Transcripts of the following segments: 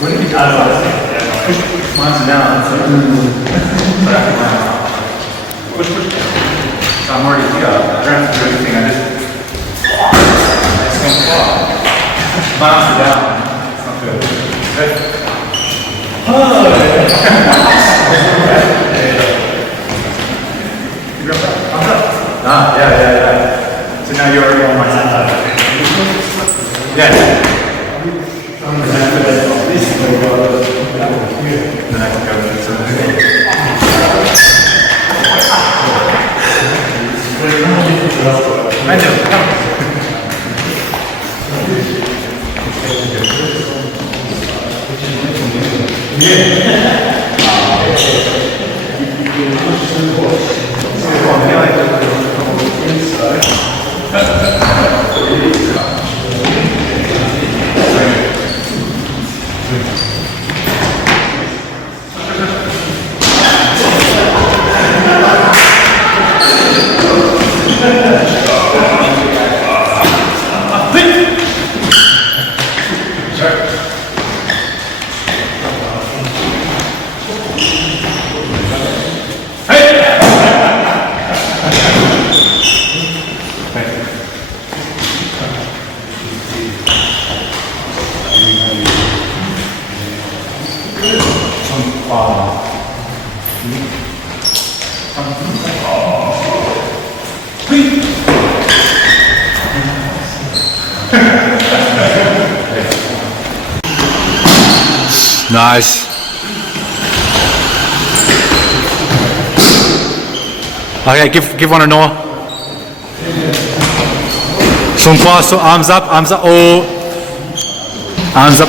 What did you do? Push mine's down. So push. So I'm already here. I don't have to do anything. I just swing far. Mine's down. It's not good. Good. Yeah. So now you're already on my side. Yeah. Then I can go with something. I know. Come. Nice. Okay, give one a Noah. So far, so arms up. Oh, arms up.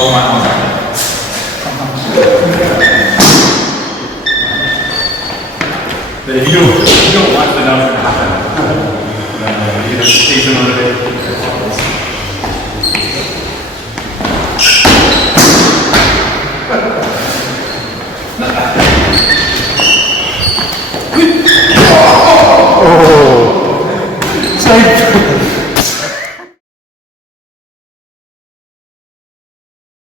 Oh my God. But if you don't want to know what's going to happen, you just tease them a little bit.